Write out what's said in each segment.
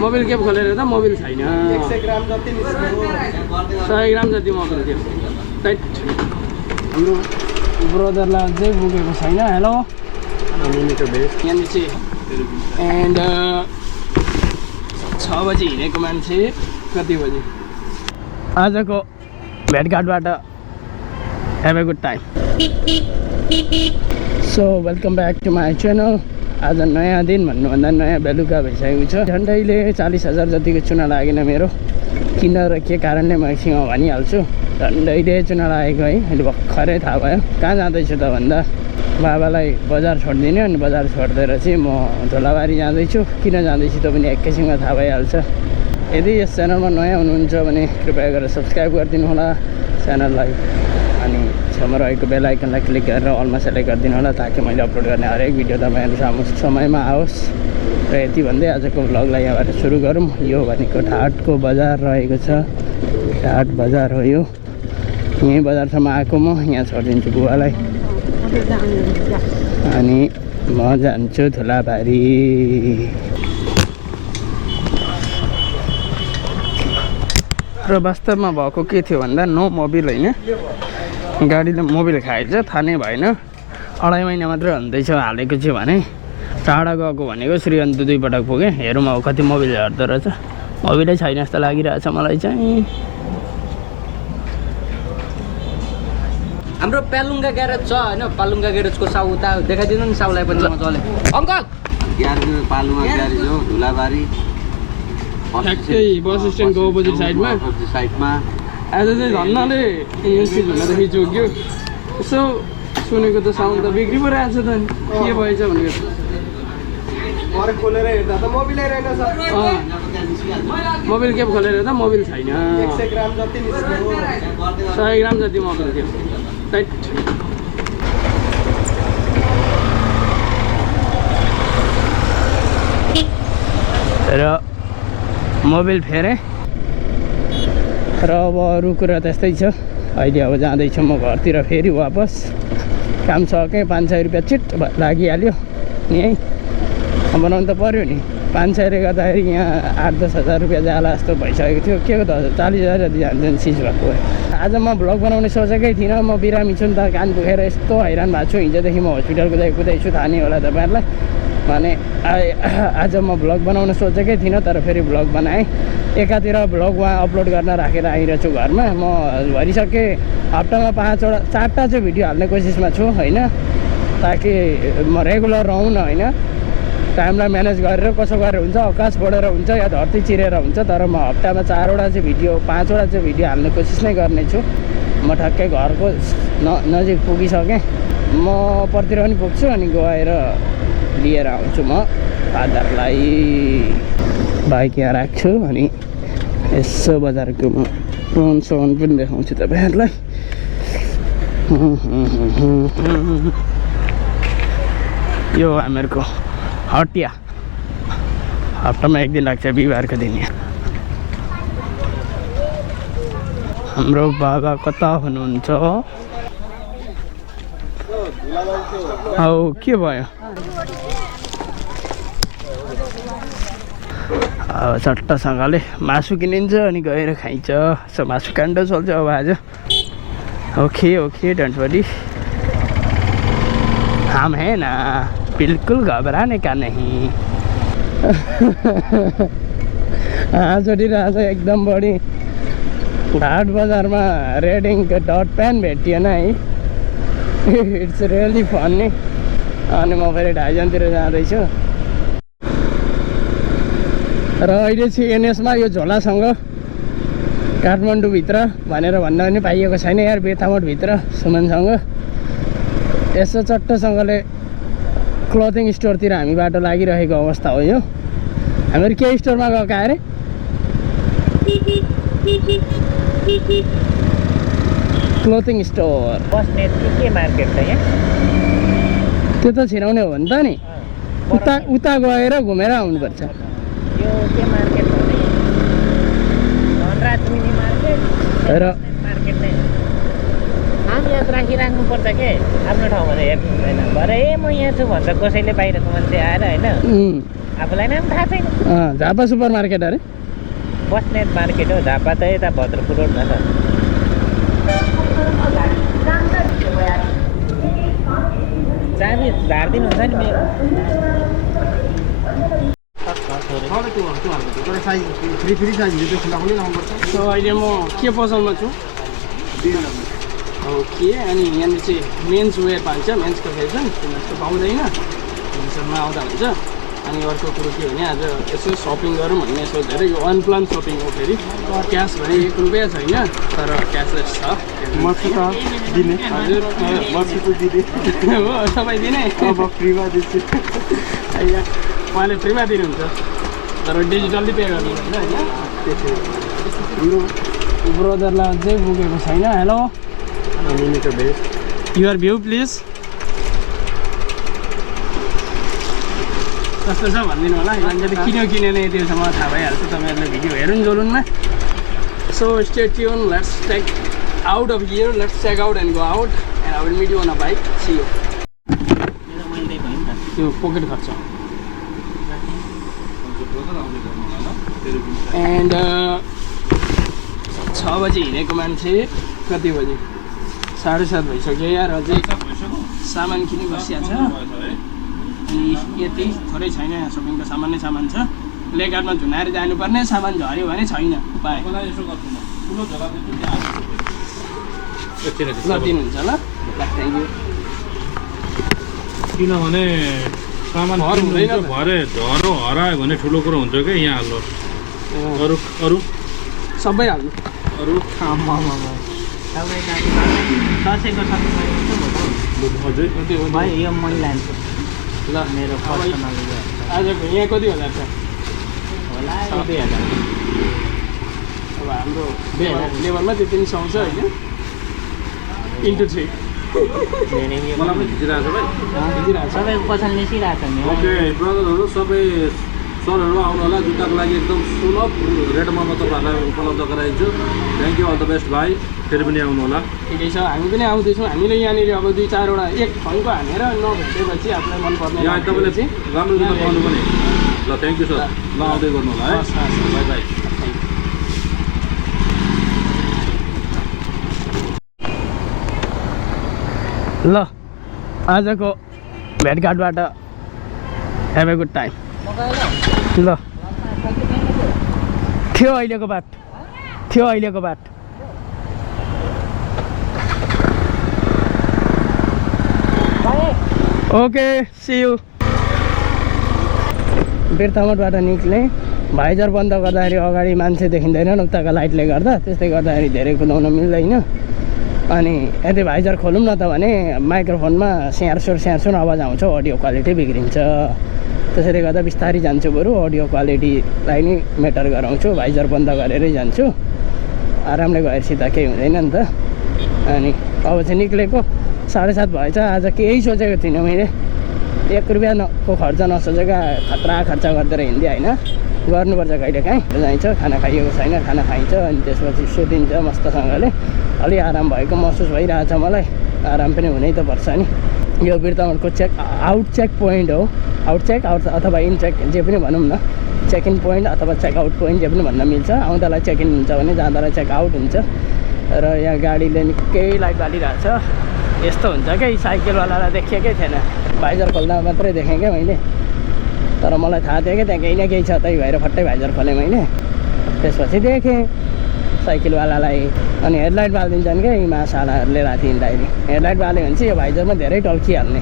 Mobil Cape खोलेर त Mobil छैन 100 ग्राम जति निस्क्यो 100 ग्राम जति मोबिल थियो टाइट हाम्रो ब्रदरलाई अझै पुगेको छैन हेलो यहाँनिर चाहिँ एन्ड 6 बजी हिँडेको मान्छे कति बजी आजको भेटघाटबाट have a good time so welcome back to my channel आज नयाँ दिन भन्नुभन्दा नयाँ बेलुका भइसकेको छ झन्डैले 40,000 जतिको चुना लागेन मेरो किन र के कारणले म एकछिनमा भनिहाल्छु झन्डैले चुना लागेको है अहिले भर्खरै थाहा भयो कहाँ जाँदैछु त भन्दा बाबालाई बजार छोडिदिने अनि बजार छोडिदिएर चाहिँ म झोलाबारी जाँदैछु किन जाँदैछु त पनि एकैछिनमा थाहा भइहाल्छ यदि यस च्यानलमा नयाँ हुनुहुन्छ भने कृपया गरेर सब्सक्राइब गरिदिनु होला च्यानललाई अनि छेउमा रहेको बेल आइकनलाई क्लिक गरेर अलमा सेलेक्ट गरिदिनु होला ताकि मैले अपलोड गर्ने हरेक भिडियो तपाईँहरू सामु समयमा आओस् र यति भन्दै आजको भ्लगलाई यहाँबाट सुरु गरौँ यो भनेको ढाटको बजार रहेको छ ढाट बजार हो यो यहीँ बजारसम्म आएको म यहाँ छोडिदिन्छु बुवालाई अनि म जान्छु धुलाबारी र वास्तवमा भएको के थियो भन्दा नो मोबिल होइन गाडीले मोबिल खाएछ थाहा नै भएन 2.5 महिना मात्रै हुँदैछ हालेको चाहिँ भने टाढा गएको भनेको श्रीअन्त 2 पटक पुगेँ हेरौँ अब कति मोबिल झर्दो रहेछ मोबिलै छैन जस्तो लागिरहेछ मलाई चाहिँ हाम्रो पेलुङ्गा ग्यारेज छ होइन पालुङ्गा ग्यारेजको साउ उता देखाइदिनु नि साउलाई पनि मजाले अङ्कल ग्यारेज पालुङा ग्यारेज हो धुलाबारी ठ्याक्कै बस स्ट्यान्डको अपोजिट साइडमा आज चाहिँ धन्नाले इन्भेस्टिज हुँदाखेरि जोग्यो यसो सुनेको त साउन्ड त बिग्री पो रहेछ त नि के भएछ भनेको भरे खोलेर हेर्दा त मोबिलै रहेन सर मोबिल केप खोलेर त मोबिल छैन 100 ग्राम जति निस्क्यो 100 ग्राम जति मोबिल थियो टाइट र मोबिल फेरेँ र अब अरू कुरा त्यस्तै छ अहिले अब जाँदैछु म घरतिर फेरि वापस काम सकेँ 500 रुपियाँ चिट लागिहाल्यो नि है बनाउनु त पऱ्यो नि 500ले गर्दाखेरि यहाँ 8-10 हजार रुपियाँ जाला जस्तो भइसकेको थियो के त 40,000 जति जान्छ नि चिज भएको आज म भ्लग बनाउने सोचेकै थिइनँ म बिरामी छु नि त कान दुखेर यस्तो हैरान भएको छु हिजोदेखि म हस्पिटल कुदाइछु थाहा नै होला तपाईँहरूलाई भने आज म भ्लग बनाउन सोचेकै थिइनँ तर फेरि भ्लग बनाएँ एकातिर भ्लग उहाँ अपलोड गर्न राखेर आइरहेको छु घरमा म भरिसकेँ हप्तामा 4टा चाहिँ भिडियो हाल्ने कोसिसमा छु होइन ताकि म रेगुलर रहूँ न होइन टाइमलाई म्यानेज गरेर कसो गरेर हुन्छ आकाश बढेर हुन्छ या धरती चिरेर हुन्छ तर म हप्तामा 4वटा चाहिँ भिडियो 5वटा चाहिँ भिडियो हाल्ने कोसिस नै गर्नेछु म ठ्याक्कै घरको नजिक पुगिसकेँ म पर्तिर पनि पुग्छु अनि गएर लिएर आउँछु म फादरलाई बाइक यहाँ राख्छु अनि यसो बजारको म फोन पनि देखाउँछु तपाईँहरूलाई यो हामीहरूको हटिया हप्तामा 1 दिन लाग्छ बिहिबारको दिन हाम्रो बाबा कता हुनुहुन्छ हौ के भयो अब चट्टसँगले मासु किनिन्छ अनि गएर खाइन्छ सो मासु काण्ड चल्छ अब आज ओके डोन्ट वरी हम है ना बिल्कुल घबराने का नहीं हाँस उठिरहेछ एकदम बढी घाट बजारमा रेडिङको डट पेन भेटिएन है इट्स रियली फन नि अनि म फेरि ढाइजनतिर जाँदैछु र अहिले चाहिँ एनएसमा यो झोलासँग काठमाडौँभित्र भनेर भन्न पनि पाइएको छैन यार बेथामोटभित्र सुमनसँग यसो चट्टसँगले क्लोथिङ स्टोरतिर हामी बाटो लागिरहेको अवस्था हो यो हामीहरू के स्टोरमा गएका अरे क्लोथिङ स्टोर बस्ने के मार्केट छ यहाँ त्यो त छिराउने हो नि त नि उता गएर घुमेर आउनुपर्छ यो के मार्केट हो नि धनराज मिनी मार्केट र मार्केट नै नाम याद राखिराख्नुपर्छ के आफ्नो ठाउँमा हेर्नु हुँदैन भरे म यहाँ छु भन्छ कसैले बाहिरको मान्छे आएर होइन आफूलाई नै थाहा छैन। झापा सुपर मार्केट अरे बस्नेत मार्केट हो झापा त यता भद्रपुर रोड न त। चाबी झारिदिनु हुन्छ नि मेरो। फ्री साइज भित्र खुला खुली लाउनुपर्छ। सो अहिले म के पसलमा छु ओके अनि यहाँनिर चाहिँ मेन्स वेयर पाइन्छ मेन्सको फेसन तिमीहरूको पाउँदैन मेन्समा आउँदा हुन्छ। अनि अर्को कुरो के भने आज यसो सपिङ गरौँ भन्ने सोचेर यो अनप्लान सपिङ हो फेरि क्यास भने 1 रुपियाँ छैन तर क्यासलेस छ। मसित दिने हजुर मसित दिने हो सबै दिने अब फ्रीमा दिन्छु। उहाँले फ्रीमा दिनुहुन्छ तर डिजिटल्ली पे गर्नु होइन हाम्रो ब्रदरलाई अझै पुगेको छैन। हेलो युर भ्यू प्लिज कस्तो छ भनिदिनु होला मान्छेले किन्यो किनेन यतिसम्म थाहा भइहाल्छ तपाईँहरूले भिडियो हेरुन् जोरुनमा। So stay tune let's take out of here let's check out and go out and I will meet you on a bike see you. त्यो पोकेट खर्च एन्ड 6 बजी हिँडेको मान्छे कति बजी 7:30 भइसक्यो यार अझै सामान किनि बसिया छ। अनि यति थोरै छैन यहाँ सपिङको सामान नै सामान छ। प्लेकार्डमा झुनाएर जानुपर्ने सामान झऱ्यो भने छैन उपाय। ल दिनुहुन्छ ल थ्याङ्क यू। किनभने सामान भरे झरो हरायो भने ठुलो कुरो हुन्छ क्या यहाँ हाल्नु। अरू अरू सबै हाल्नु अरू दसैँको अझै भयो यो मैले लान्छु ल मेरो पर्सनल आजको यहाँ कति होला छ होला 2000। अब हाम्रो लेभलमा त्यति नै सुहाउँछ होइन इन्टु 3 मलाई पनि खिचिरहेको छ भाइ। सबैको पसल निस्किरहेको छ नि। ओके ब्रदरहरू सबै सरहरू आउनु होला जुत्ताको लागि एकदम सुलभ रेटमा म तपाईँहरूलाई उपलब्ध गराइदिन्छु। Thank you all the best भाइ फेरि पनि आउनु होला। ठिकै छ हामी पनि आउँदैछौँ। हामीले यहाँनिर अब 2-4वटा एक फन्को हानेर नभेटेपछि आफूलाई मनपर्ने यहाँ तपाईँले चाहिँ राम्रो जुत्ता पाउनु पनि ल थ्याङ्क यू सर ल आउँदै गर्नु होला है बाई बाई। ल आजको भेटघाटबाट हेभ ए गुड टाइम। ल थियो अहिलेको बात ओके सी यू। बिर्तामोडबाट निक्लेँ भाइजर बन्द गर्दाखेरि अगाडि मान्छे देखिँदैन उताको लाइटले गर्दा त्यस्तै गर्दाखेरि धेरै कुदाउन मिल्दैन। अनि यदि भाइजर खोलौँ न त भने माइक्रोफोनमा स्याहार आवाज आउँछ अडियो क्वालिटी बिग्रिन्छ। त्यसैले गर्दा बिस्तारै जान्छु बरु अडियो क्वालिटीलाई नै म्याटर गराउँछु भाइजर बन्द गरेरै जान्छु। आरामले गएपछि त केही हुँदैन नि त। अनि अब चाहिँ निक्लेको 7:30 भएछ। आज केही सोचेको थिइनँ मैले 1 रुपियाँको खर्च नसोचेका खतरा खर्च गर्दै हिँड्दै होइन गर्नुपर्छ कहिले काहीँ जाइन्छ। खाना खाइएको छैन खाना खाइन्छ अनि त्यसपछि सुतिन्छ मस्तसँगले। अलि आराम भएको महसुस भइरहेछ मलाई। आराम पनि हुनै त पर्छ नि। यो बिर्तामोडको चेक पोइन्ट हो। आउट अथवा इन चेक जे पनि भनौँ न चेक इन पोइन्ट अथवा चेक आउट पोइन्ट जे पनि भन्न मिल्छ। आउँदालाई चेक इन हुन्छ भने जाँदालाई चेक आउट हुन्छ। र यहाँ गाडीले निकै लाइट बालिरहेछ। यस्तो हुन्छ क्या साइकलवालालाई देखिएकै थिएन भाइजर खोल्दा मात्रै देखेँ क्या मैले। तर मलाई थाहा थियो कि त्यहाँ केही न केही छ त्यही भएर फट्टै भाइजर खोलेँ मैले। त्यसपछि देखेँ साइकलवालालाई अनि हेडलाइट बालिदिन्छन् क्या यी मासालाहरूले राति हिँड्दाखेरि। हेडलाइट बाल्यो भने चाहिँ यो भाइजरमा धेरै टल्किहाल्ने।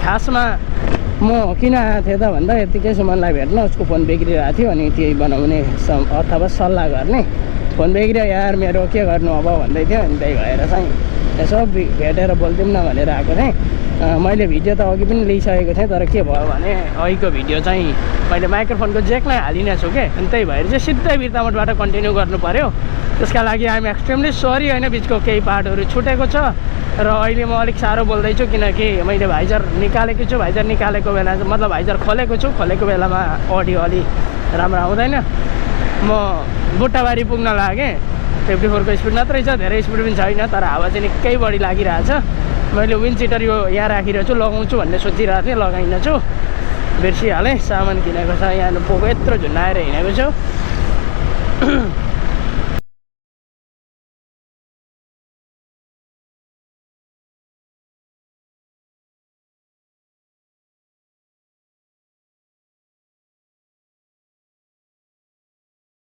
खासमा म किन आएको थिएँ त भन्दा यत्तिकै सुमनलाई भेट्न उसको फोन बिग्रिरहेको थियो अनि त्यही बनाउने अथवा सल्लाह गर्ने। फोन बिग्रियो यार मेरो के गर्नु अब भन्दै थियो अनि त्यही भएर चाहिँ यसो भेटेर बोलिदिउँ न भनेर आएको थिएँ। मैले भिडियो त अघि पनि लिइसकेको थिएँ तर के भयो भने अघिको भिडियो चाहिँ मैले माइक्रोफोनको जेकलाई हालिने छु के अनि त्यही भएर चाहिँ सिधै बिर्तामोडबाट कन्टिन्यू गर्नु पऱ्यो। त्यसका लागि आइएम एक्सट्रिमली सरी होइन बिचको केही पार्टहरू छुटेको छ र अहिले म अलिक साह्रो बोल्दैछु किनकि मैले भाइजर निकालेको छु। भाइजर निकालेको बेला मतलब भाइजर खोलेको बेलामा अडियो अलि राम्रो आउँदैन। म बुट्टाबारी पुग्न लागेँ 54को स्पिड मात्रै छ धेरै स्पिड पनि छैन तर हावा चाहिँ निकै बढी लागिरहेछ। मैले विन्ड चिटर यो यहाँ राखिरहेको छु लगाउँछु भन्ने सोचिरहेको थिएँ लगाइनँ छु। बिर्सिहालेँ सामान किनेको छ यहाँ पोको यत्रो झुन्डाएर हिँडेको छु